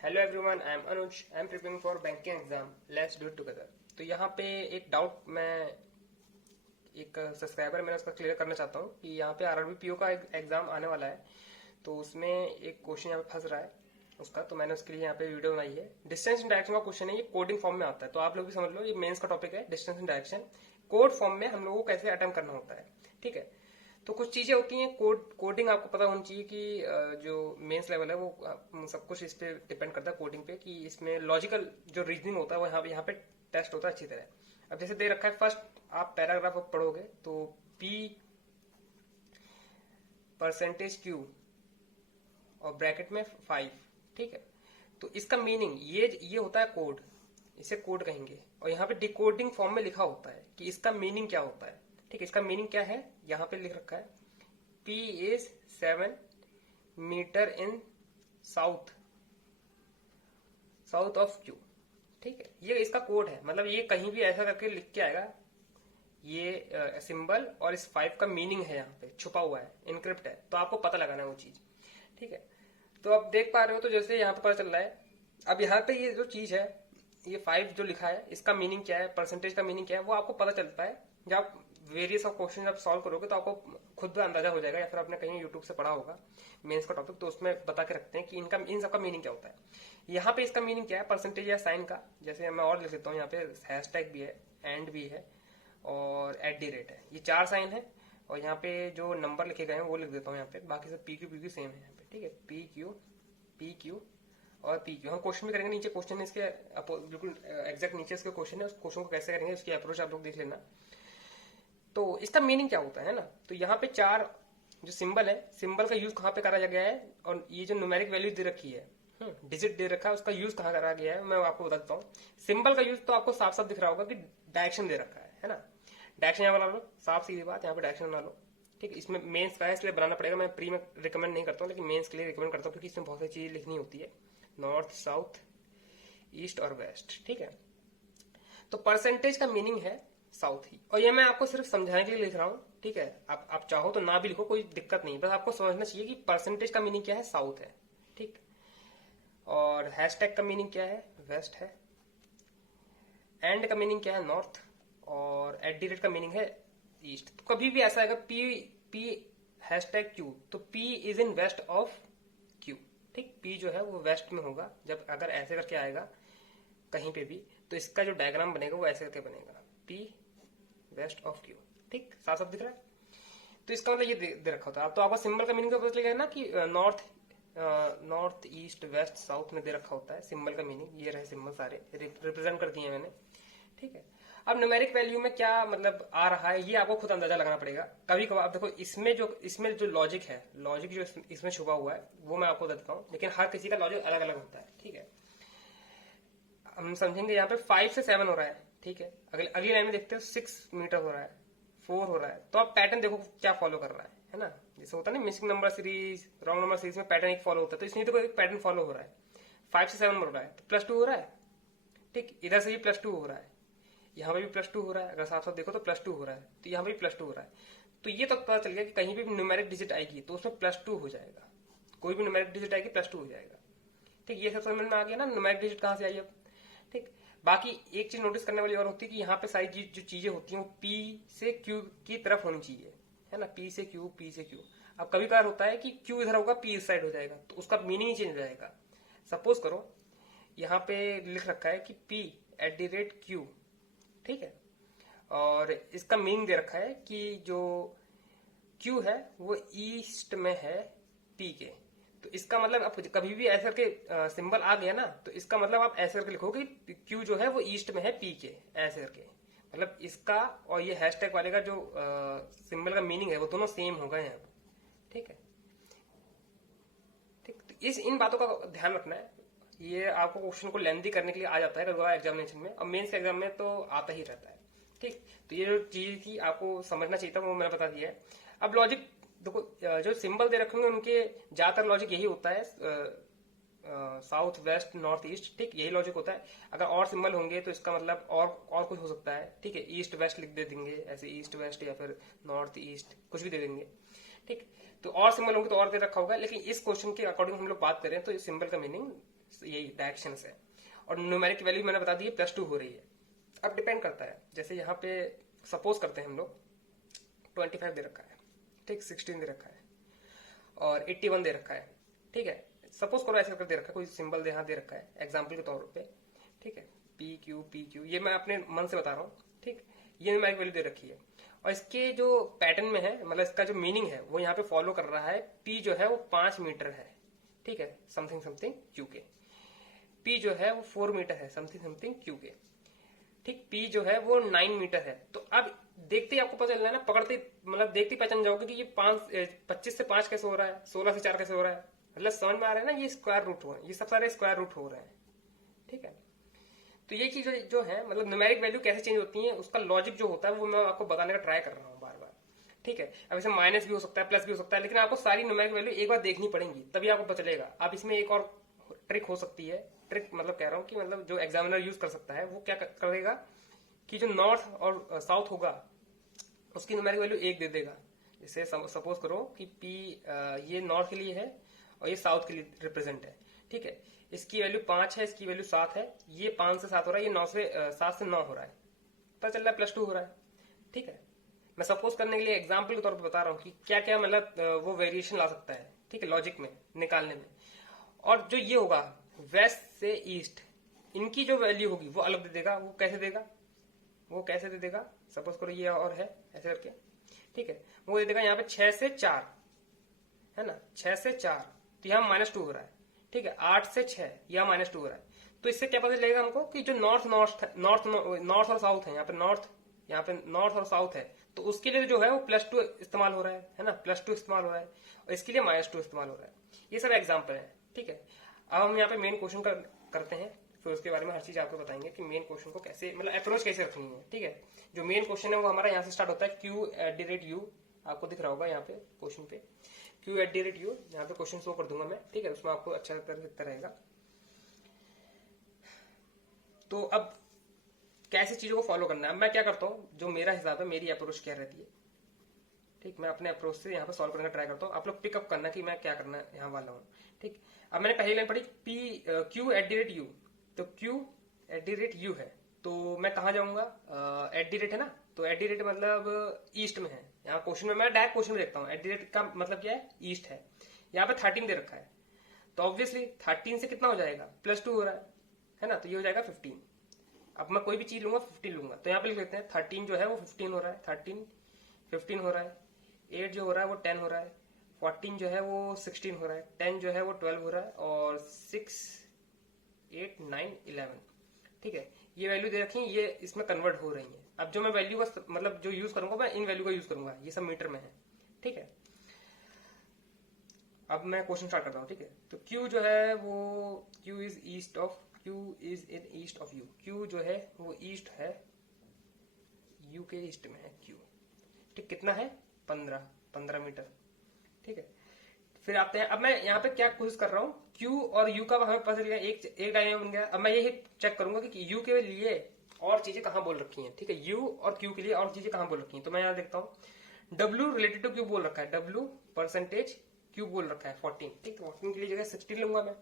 Hello everyone, I am Anuj. I am preparing for banking exam. Let's do it together. तो यहाँ पे एक doubt मैं एक सब्सक्राइबर मैंने उसका क्लियर करना चाहता हूँ कि यहाँ पे आरआरबी पीओ का एक एग्जाम आने वाला है। तो उसमें एक क्वेश्चन यहाँ पे फंस रहा है उसका, तो मैंने उसके लिए यहाँ पे वीडियो बनाई है। डिस्टेंस इन डायरेक्शन का क्वेश्चन है, ये कोडिंग फॉर्म में आता है। तो आप लोग भी समझ लो, ये मेंस का टॉपिक है। Distance in direction code form में हम लोगों को कैसे अटेम्प्ट करना होता है, ठीक है। तो कुछ चीजें होती हैं, कोडिंग आपको पता होनी चाहिए कि जो मेंस लेवल है वो सब कुछ इस पे डिपेंड करता है कोडिंग पे, कि इसमें लॉजिकल जो रीजनिंग होता है वो यहाँ पे टेस्ट होता है अच्छी तरह। अब जैसे दे रखा है, फर्स्ट आप पैराग्राफ पढ़ोगे तो P परसेंटेज Q और ब्रैकेट में 5, ठीक है। तो इसका मीनिंग ये होता है कोड, इसे कोड कहेंगे। और यहाँ पे डिकोडिंग फॉर्म में लिखा होता है कि इसका मीनिंग क्या होता है, ठीक है। इसका मीनिंग क्या है, यहाँ पे लिख रखा है P is 7 metre in south of Q, ठीक है। ये इसका कोड है, मतलब ये कहीं भी ऐसा करके लिख के आएगा। ये सिंबल और इस 5 का मीनिंग है, यहाँ पे छुपा हुआ है, इनक्रिप्ट है। तो आपको पता लगाना है वो चीज, ठीक है। तो आप देख पा रहे हो, तो जैसे यहाँ पे पता चल रहा है। अब यहाँ पे ये जो चीज है, ये 5 जो लिखा है, इसका मीनिंग क्या है, परसेंटेज का मीनिंग क्या है, वो आपको पता चलता है जब आप वेरियस ऑफ क्वेश्चन जब सॉल्व करोगे। तो आपको खुद भी अंदाजा हो जाएगा, या फिर आपने कहीं यूट्यूब से पढ़ा होगा मेंस का टॉपिक, तो उसमें बता के रखते हैं कि इन सबका मीनिंग क्या होता है। यहाँ पे इसका मीनिंग क्या है, परसेंटेज या साइन का। जैसे मैं और लिख देता हूँ, यहाँ पे हैशटैग भी है, एंड भी है और @, है। ये 4 साइन है। और यहाँ पे जो नंबर लिखे गए हैं वो लिख देता हूँ यहाँ पे। बाकी सब PQ सेम है यहाँ पे, ठीक है। PQ और PQ हम क्वेश्चन भी करेंगे। नीचे क्वेश्चन है इसके बिल्कुल एग्जैक्ट नीचे इसके क्वेश्चन है। उस क्वेश्चन को कैसे करेंगे उसकी अप्रोच आप लोग देख लेना। तो इसका मीनिंग क्या होता है ना, तो यहाँ पे 4 जो सिंबल है, सिंबल का यूज कहाँ पे करा गया है, और ये जो न्यूमेरिक वैल्यू दे रखी है, डिजिट दे रखा है, उसका यूज कहाँ करा गया है, मैं आपको बताता हूँ। सिंबल का यूज तो आपको साफ साफ दिख रहा होगा कि डायरेक्शन दे रखा है ना। डायरेक्शन यहाँ बना लो, साफ सीधी बात, यहाँ पे डायरेक्शन बना लो, ठीक है। इसमें मेंस का है इसलिए बनाना पड़ेगा। मैं प्री में रिकमेंड नहीं करता हूँ, लेकिन मेंस के लिए रिकमेंड करता हूँ, क्योंकि इसमें बहुत सारी चीजें लिखनी होती है, नॉर्थ साउथ ईस्ट और वेस्ट, ठीक है। तो परसेंटेज का मीनिंग है साउथ ही, और ये मैं आपको सिर्फ समझाने के लिए लिख रहा हूँ, ठीक है। आप चाहो तो ना भी लिखो, कोई दिक्कत नहीं, बस आपको समझना चाहिए कि परसेंटेज का मीनिंग क्या है, साउथ है, ठीक। और हैशटैग का मीनिंग क्या है, वेस्ट है। एंड का मीनिंग क्या है, नॉर्थ। और @ का मीनिंग है ईस्ट। तो कभी भी ऐसा आएगा पी हैशटैग Q, तो P is in west of Q, ठीक। P जो है वो वेस्ट में होगा। जब अगर ऐसे करके आएगा कहीं पे भी, तो इसका जो डायग्राम बनेगा वो ऐसे करके बनेगा, P वेस्ट ऑफ Q, ठीक। साफ साफ दिख रहा है। तो इसका मतलब ये दे रखा होता है। तो आपका सिंबल का मीनिंग तो पता चलेगा ना कि नॉर्थ ईस्ट वेस्ट साउथ में दे रखा होता है सिंबल का मीनिंग। ये रहे सिंबल सारे रिप्रेजेंट कर दिए मैंने, ठीक है। अब न्यूमेरिक वैल्यू में क्या मतलब आ रहा है, ये आपको खुद अंदाजा लगाना पड़ेगा। कभी कभार आप देखो, इसमें जो लॉजिक है, लॉजिक जो इसमें छुपा हुआ है वो मैं आपको देता हूँ, लेकिन हर किसी का लॉजिक अलग अलग होता है, ठीक है। हम समझेंगे यहाँ पे 5 से 7 हो रहा है, ठीक है। अगली लाइन में देखते हैं 6 मीटर हो रहा है, 4 हो रहा है। तो आप पैटर्न देखो क्या फॉलो कर रहा है ना। जैसे होता है ना missing number series, wrong number series में पैटर्न एक फॉलो होता है, तो इसमें देखो एक पैटर्न फॉलो हो रहा है। 5 से 7 हो रहा है तो +2 हो रहा है, ठीक। इधर से भी +2 हो रहा है, यहाँ पे भी +2 हो रहा है। अगर साथ साथ देखो तो +2 हो रहा है, तो यहाँ पे भी +2 हो रहा है। तो ये तो पता चल गया कि कहीं भी न्यूमेरिक डिजिट आएगी तो उसमें +2 हो जाएगा। कोई भी न्यूमेरिक डिजिट आएगी +2 हो जाएगा, ठीक। ये सब समझ में आ गया ना, न्यूमेरिक डिजिट कहाँ से आई अब, ठीक। बाकी एक चीज नोटिस करने वाली और होती है कि यहाँ पे सारी जो चीजें होती हैं वो P से Q की तरफ होनी चाहिए, है ना। P से Q, P से Q। अब कभी कभार होता है कि Q इधर होगा, P इस साइड हो जाएगा, तो उसका मीनिंग ही चेंज हो जाएगा। सपोज करो यहाँ पे लिख रखा है कि P @Q, ठीक है। और इसका मीनिंग दे रखा है कि जो Q है वो ईस्ट में है P के। तो इसका मतलब अब कभी भी ऐसे करके सिंबल आ गया ना, तो इसका मतलब आप ऐसे करके लिखोगे Q जो है वो ईस्ट में है P के, ऐसे करके। मतलब इसका और ये हैशटैग वाले का जो सिंबल का मीनिंग है वो दोनों सेम होगा यहाँ, ठीक है, ठीक। तो इन बातों का ध्यान रखना है। ये आपको क्वेश्चन को लेंथी करने के लिए आ जाता है कभी एग्जामिनेशन में, और मेंस एग्जाम में तो आता ही रहता है, ठीक। तो ये जो चीज थी आपको समझना चाहिए था वो मैंने बता दिया है। अब लॉजिक देखो, जो सिंबल दे रखे होंगे उनके ज्यादातर लॉजिक यही होता है, साउथ वेस्ट नॉर्थ ईस्ट, ठीक। यही लॉजिक होता है। अगर और सिंबल होंगे तो इसका मतलब और कुछ हो सकता है, ठीक है। ईस्ट वेस्ट लिख दे देंगे ऐसे, ईस्ट वेस्ट या फिर नॉर्थ ईस्ट कुछ भी दे देंगे, ठीक। तो और सिंबल होंगे तो और दे रखा होगा, लेकिन इस क्वेश्चन के अकॉर्डिंग हम लोग बात करें तो इस सिंबल का मीनिंग यही डायरेक्शन है। और न्यूमेरिक वैल्यू मैंने बता दी है +2 हो रही है। अब डिपेंड करता है, जैसे यहाँ पे सपोज करते हैं हम लोग 25 दे रखा है, ठीक, 16 दे रखा है और 81 दे रखा है, ठीक है। सपोज करो ऐसे करके दे रखा है, कोई सिंबल यहाँ दे रखा है एग्जाम्पल के तौर पे, ठीक है, PQ, ये मैं अपने मन से बता रहा हूँ, ठीक। ये न्यूमेरिक वैल्यू दे रखी है और इसके जो पैटर्न में है, मतलब इसका जो मीनिंग है वो यहाँ पे फॉलो कर रहा है। P जो है वो 5 मीटर है, ठीक है, समथिंग समथिंग Q के। P जो है वो 4 मीटर है, समथिंग समथिंग Q के, ठीक। P जो है वो 9 मीटर है। तो अब देखते ही आपको पता चल रहा है ना, पकड़ते मतलब देखते ही पहचान जाओगे कि ये 25 से 5 कैसे हो रहा है, 16 से 4 कैसे हो रहा है, मतलब समझ में आ रहा है ना, ये स्क्वायर रूट हो रहे हैं, ये सब सारे स्क्वायर रूट हो रहे हैं, ठीक है। तो ये चीज जो है, मतलब न्यूमेरिक वैल्यू कैसे चेंज होती है, उसका लॉजिक जो होता है वो मैं आपको बताने का ट्राई कर रहा हूँ बार बार, ठीक है। अब इसे माइनस भी हो सकता है, प्लस भी हो सकता है, लेकिन आपको सारी न्यूमेरिक वैल्यू एक बार देखनी पड़ेगी, तभी आपको पता चलेगा। अब इसमें एक और ट्रिक हो सकती है, ट्रिक मतलब कह रहा हूँ कि मतलब जो एग्जामिनर यूज कर सकता है, वो क्या करेगा कि जो नॉर्थ और साउथ होगा उसकी न्यूमेरिक वैल्यू 1 दे देगा। जैसे सपोज करो कि P ये नॉर्थ के लिए है और ये साउथ के लिए रिप्रेजेंट है, ठीक है। इसकी वैल्यू 5 है, इसकी वैल्यू 7 है, ये 5 से 7 हो रहा है, ये 7 से 9 हो रहा है, पता चल रहा है +2 हो रहा है, ठीक है। मैं सपोज करने के लिए एग्जाम्पल के तौर पर बता रहा हूँ कि क्या क्या मतलब वो वेरिएशन ला सकता है, ठीक है, लॉजिक में निकालने में। और जो ये होगा वेस्ट से ईस्ट, इनकी जो वैल्यू होगी वो अलग दे देगा। वो कैसे देगा, वो कैसे दे देगा, सपोज करो ये और है ऐसे करके, ठीक है, वो दे देगा यहाँ पे 6 से 4 है ना, 6 से 4, तो यहाँ -2 हो रहा है, ठीक है। 8 से 6 यहाँ -2 हो रहा है। तो इससे क्या पता चलेगा हमको कि जो नॉर्थ और साउथ है, यहाँ पे नॉर्थ और साउथ है, तो उसके लिए जो है वो +2 इस्तेमाल हो रहा है ना, +2 इस्तेमाल हो रहा है, और इसके लिए -2 इस्तेमाल हो रहा है। ये सब एग्जाम्पल है, ठीक है। अब हम यहाँ पे मेन क्वेश्चन करते हैं, फिर उसके बारे में हर चीज आपको बताएंगे कि मेन क्वेश्चन को कैसे मतलब अप्रोच कैसे रखनी है, ठीक है। जो मेन क्वेश्चन है वो हमारा यहाँ से स्टार्ट होता है, Q@U, आपको दिख रहा होगा यहाँ पे क्वेश्चन पे Q@U, यहाँ पे क्वेश्चन शो कर दूंगा मैं, ठीक है, उसमें आपको अच्छा दिखता रहेगा। तो अब कैसे चीजों को फॉलो करना है, अब मैं क्या करता हूँ, जो मेरा हिसाब है, मेरी अप्रोच क्या रहती है, ठीक, मैं अपने अप्रोच से यहाँ पे सॉल्व करने का ट्राई करता हूँ। आप लोग पिकअप करना कि मैं क्या करना यहाँ वाला हूँ, ठीक। अब मैंने पहली लाइन पढ़ी Q@U, तो Q@U है, तो मैं कहाँ जाऊंगा, @ है ना, तो @ मतलब ईस्ट में है। यहाँ क्वेश्चन में मैं डायरेक्ट क्वेश्चन में देखता हूँ, @ का मतलब क्या है, ईस्ट है। यहाँ पे 13 दे रखा है, तो ऑब्वियसली 13 से कितना हो जाएगा, +2 हो रहा है ना, तो ये हो जाएगा 15। अब मैं कोई भी चीज लूंगा 15 लूंगा, तो यहाँ पे लिख लेते हैं 13 जो है वो 15 हो रहा है, 13 15 हो रहा है, 8 जो हो रहा है वो 10 हो रहा है, 14 जो है वो 16 हो रहा है, 10 जो है वो 12 हो रहा है, और 6 8 9 11, ठीक है। ये वैल्यू दे रखी, ये इसमें कन्वर्ट हो रही है। अब जो मैं वैल्यू का मतलब जो यूज करूंगा, मैं इन वैल्यू का यूज करूंगा, ये सब मीटर में है, ठीक है। अब मैं क्वेश्चन स्टार्ट करता हूँ, ठीक है। तो Q जो है वो Q is in east of U, Q जो है वो ईस्ट है, U के ईस्ट में है Q, ठीक। कितना है, 15 मीटर, ठीक है। फिर आते हैं, अब मैं यहाँ पे क्या कोशिश कर रहा हूँ, Q और U का हमें पता चल गया, एक डायग्राम बन गया। अब मैं यही चेक करूंगा कि U के लिए और चीजें कहाँ बोल रखी हैं, ठीक है, U और Q के लिए और चीजें कहाँ बोल रखी हैं। तो मैं यहाँ देखता हूँ W रिलेटेड टू Q बोल रखा है, W परसेंटेज Q बोल रखा है 14, ठीक। तो 14 के लिए जगह 16 लूंगा मैं,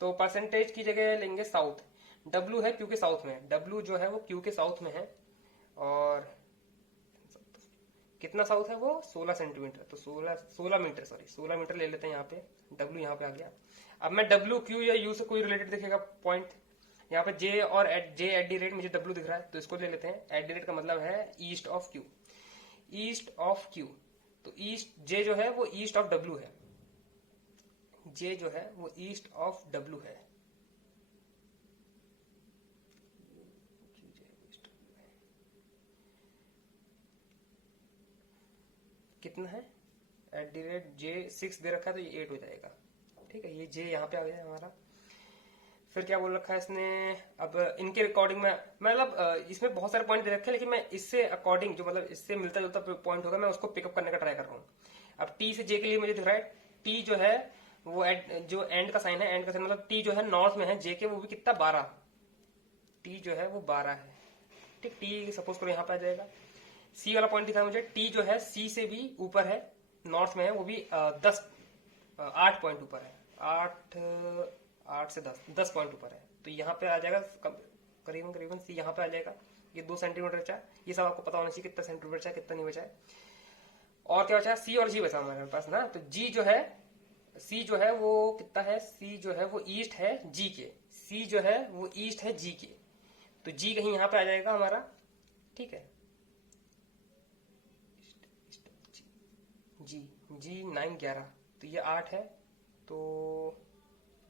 तो परसेंटेज की जगह लेंगे साउथ। W है Q के साउथ में, W जो है वो Q के साउथ में है, और कितना साउथ है वो 16 सेंटीमीटर, तो 16 मीटर, सॉरी 16 मीटर ले लेते हैं यहाँ पे। W यहाँ पे आ गया। अब मैं W Q या U से कोई रिलेटेड दिखेगा पॉइंट, यहाँ पे J और J @ मुझे W दिख रहा है, तो इसको ले लेते हैं। @ का मतलब है east of Q, east of Q, तो ईस्ट J जो है वो ईस्ट ऑफ W है, J जो है वो ईस्ट ऑफ W है, कितना है, @J6 दे रखा है, तो ये 8 हो जाएगा, ठीक है। ये J यहाँ पे आ गया हमारा। फिर क्या बोल रखा है इसने, अब इनके अकॉर्डिंग में मतलब इसमें बहुत सारे पॉइंट दे रखे हैं, लेकिन मैं इससे अकॉर्डिंग जो मतलब इससे मिलता जुलता पॉइंट होगा, मैं उसको पिकअप करने का ट्राई कर रहा हूँ। अब T से J के लिए मुझे दिख रहा है, T जो है वो जो एंड का साइन है, एंड का साइन मतलब T जो है नॉर्थ में है, J के वो भी कितना 12, T जो है वो 12 है, ठीक। T सपोज करो यहाँ पे आ जाएगा। C वाला पॉइंट दिखा मुझे, T जो है C से भी ऊपर है, नॉर्थ में है, वो भी 8 पॉइंट ऊपर है, 8 से 10 पॉइंट ऊपर है, तो यहाँ पे आ जाएगा करीबन करीबन सी यहाँ पे आ जाएगा। ये 2 सेंटीमीटर बचा, ये सब आपको पता होना चाहिए कितना सेंटीमीटर बचा है कितना नहीं बचा है। और क्या बचा, सी और जी बचा हमारे पास ना। तो जी जो है, सी जो है वो कितना है, सी जो है वो ईस्ट है जी के, सी जो है वो ईस्ट है जी के, तो जी कहीं यहाँ पे आ जाएगा हमारा, ठीक है। जी जी 9 11, तो ये 8 है, तो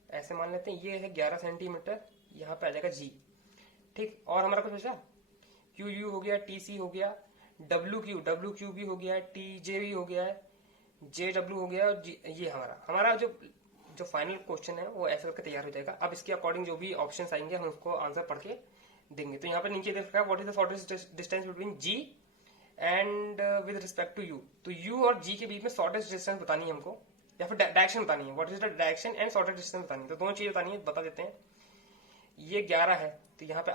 ऐसे मान लेते हैं ये है 11 सेंटीमीटर, यहाँ पे आ जाएगा जी, ठीक। और हमारा कुछ बचा, क्यू यू हो गया, टी सी हो गया, डब्ल्यू क्यू भी हो गया, टी जे भी हो गया है, जे डब्ल्यू हो गया, और ये हमारा जो जो फाइनल क्वेश्चन है वो ऐसे करके तैयार हो जाएगा। अब इसके अकॉर्डिंग जो भी ऑप्शंस आएंगे हम उसको आंसर पढ़ के देंगे। तो यहाँ पे नीचे देख रखा है what is the shortest distance between G and with respect to U. तो यू और जी के बीच में शॉर्टेस्ट डिस्टेंस बतानी है हमको, या फिर डायरेक्शन बतानी है, what is the direction and shortest distance बतानी है। तो दोनों चीज बतानी है, बता देते हैं। ये 11 है, तो यहाँ पे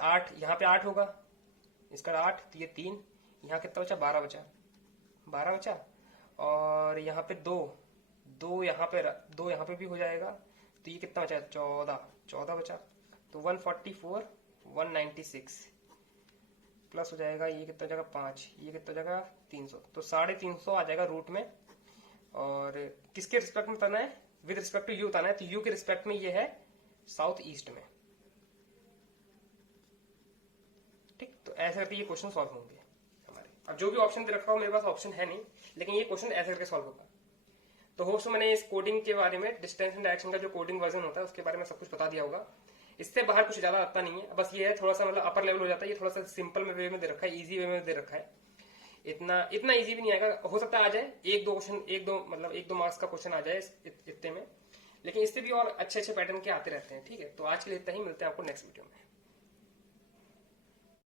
8 होगा, इसका 8, तो ये 3, यहाँ कितना बचा, 12 बचा, और यहाँ पे 2 यहाँ पे भी हो जाएगा, तो ये कितना बचा, 14 बचा, तो 144 196 प्लस हो जाएगा, ये कितना हो जाएगा 5, ये कितना हो जाएगा 300, तो 350 आ जाएगा रूट में। और किसके रिस्पेक्ट में बताना है, विद रिस्पेक्ट टू यू बताना है, तो यू के रिस्पेक्ट में ये है साउथ ईस्ट में, ठीक। तो ऐसे करके ये क्वेश्चन सॉल्व होंगे हमारे। अब जो भी ऑप्शन दे रखा हो, मेरे पास ऑप्शन है नहीं, लेकिन ये क्वेश्चन ऐसे करके सॉल्व होगा। तो होप्स मैंने इस कोडिंग के बारे में, डिस्टेंस एंड डायरेक्शन का जो कोडिंग वर्जन होता है उसके बारे में सब कुछ बता दिया होगा। इससे बाहर कुछ ज्यादा आता नहीं है, बस ये है थोड़ा सा मतलब अपर लेवल हो जाता है, ये थोड़ा सा सिंपल वे में दे रखा है, इजी वे में दे रखा है। इतना इजी भी नहीं आएगा, हो सकता है आ जाए एक दो मार्क्स का क्वेश्चन आ जाए इतने में, लेकिन इससे भी और अच्छे पैटर्न के आते रहते हैं, ठीक है। तो आज के लिए इतना ही, मिलते हैं आपको नेक्स्ट वीडियो में।